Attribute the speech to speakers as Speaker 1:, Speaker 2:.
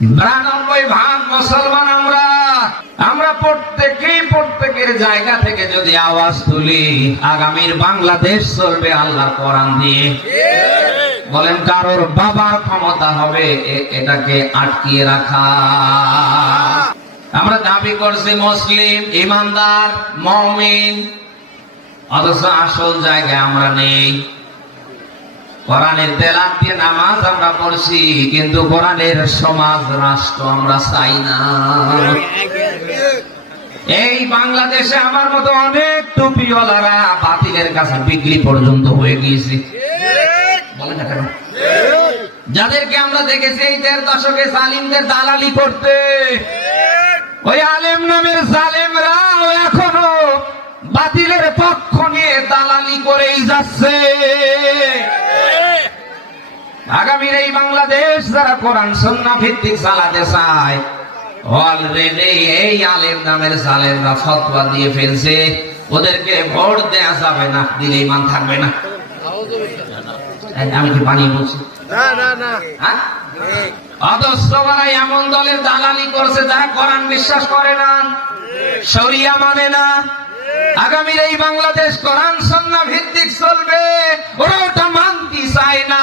Speaker 1: বিরানব্বই ভাগ মুসলমান আমরা। আমরা প্রত্যেকেই প্রত্যেকের জায়গা থেকে যদি আওয়াজ তুলি, আগামীর বাংলাদেশ চলবে আল্লাহ কোরআন দিয়ে। বলেন, কারোর বাবার ক্ষমতা হবে এটাকে আটকিয়ে রাখা। আমরা দাবি করছি মুসলিম, ইমানদার, মমিন, অথচ আসল জায়গায় আমরা নেই। কোরআনের তেলাপ দিয়ে নামাজ আমরা পড়ছি, কিন্তু কোরআনের সমাজ রাষ্ট্র আমরা চাই না। এই বাংলাদেশে আমার মতো অনেক টুপিওয়ালারা বাতিলের কাছে বিক্রি পর্যন্ত হয়ে গিয়েছে। যাদেরকে আমরা দেখেছি এই দেড় দশকে সালিমদের দালালি করতে। ওই আলেম নামের জালেমরাও এখনও বাতিলের পক্ষ নিয়ে দালালি করেই যাচ্ছে। আগামীর এই বাংলাদেশ যারা কোরআন সন্না ভিত্তিক চালাতে চায় অলরেডি এই আলেম নামের জালেমরা ফতোয়া দিয়ে ফেলছে। ওদেরকে ভোট দেয়া যাবে না দিলে ইমান থাকবে না। আমি কি বানিয়ে বলছি? হ্যাঁ? এমন দলের দালালি করছে যারা কোরআন বিশ্বাস করে না শরিয়া মানে না। আগামীর এই বাংলাদেশ কোরআন সন্না ভিত্তিক চলবে ওরা ওটা মানতে চায় না